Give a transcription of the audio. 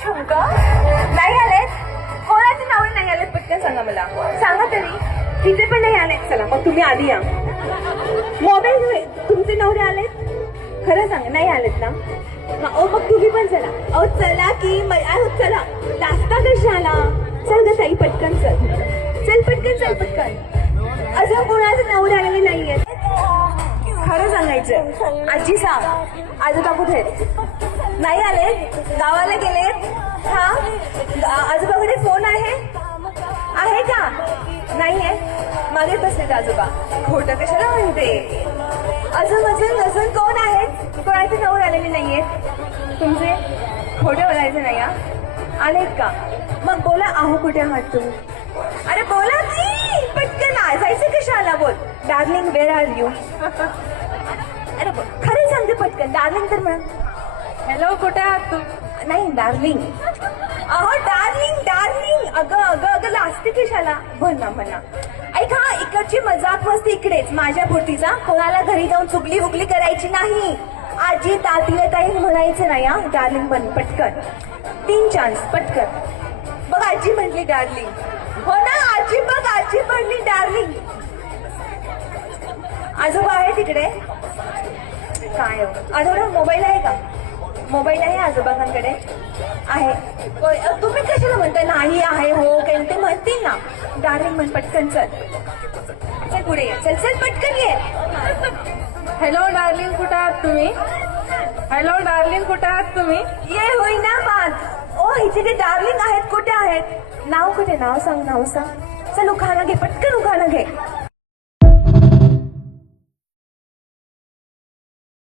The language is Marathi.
झुमका नाही आलेत. कोणाचे नाव नाही आलेत पटकन सांगा मला. सांगा तरी. तिथे पण नाही आलेत. चला मग तुम्ही आधी या. मोबाईल तुमचे नवरे आलेत. खरं सांगा नाही आलेत ना. ओ मग तुम्ही पण चला. अहो चला की अहो चला. नाश्ता कशाला. चल ग ताई पटकन चल. चल पटकन चल पटकन. अजून कोणाचे नवरे आलेले नाहीयेत. खरं सांगायचं. आजी सांग आजोबा कुठे आहेत. नाही आले. गावाला गेलेत. हा आजोबाकडे फोन आहे. आहे का. नाहीये. मागे बसलेत आजोबा. खोटं कशाला म्हणते. अजून अजून अजून कोण आहेत. कोणाचे नवरे आलेले नाहीयेत. तुमचे खोटे बोलायचे नाही. आलेत का. मग बोला आहो कुठे आहात तुम्ही. अरे बोला की पटकन. जायचं कशाला. बोल डार्लिंग वेअर आर यू. अरे खरं सांगते पटकन. डार्लिंग तर म्हणा. हॅलो कुठे आहात तू. नाही डार्लिंग. अहो डार्लिंग डार्लिंग. अगं अगं अगं लाजते कशाला. बोल ना म्हणा. ऐक हा इकडची मजाक मस्ती इकडेच माझ्या पुरतीचा. कोणाला घरी जाऊन चुगली उगली करायची नाही. आजी तातीला ताई म्हणायचं नाही. हा डार्लिंग बन पटकन. 3 चान्स पटकन. बघ आजी म्हटली डार्लिंग. हो ना आजी बघ आजी म्हणली डार्लिंग. आजोबा आहे तिकडे. काय आजोबा मोबाईल आहे का. मोबाईल आहे आजोबांकडे. आहे. तुम्ही कशाला म्हणताय नाही आहे हो काही ते म्हणतील ना. डार्लिंग म्हण पटकन चल. चल पुढे ये. चल चल पटकन ये. हॅलो डार्लिंग कुठे आहात तुम्ही. हॅलो डार्लिंग कुठे आहात तुम्ही. ये होईना बात. ओ हिचे ते डार्लिंग आहेत कुठे आहेत. नाव कुठे. नाव सांग नाव सांग. चल उखाणा घे पटकन उखाणा घे.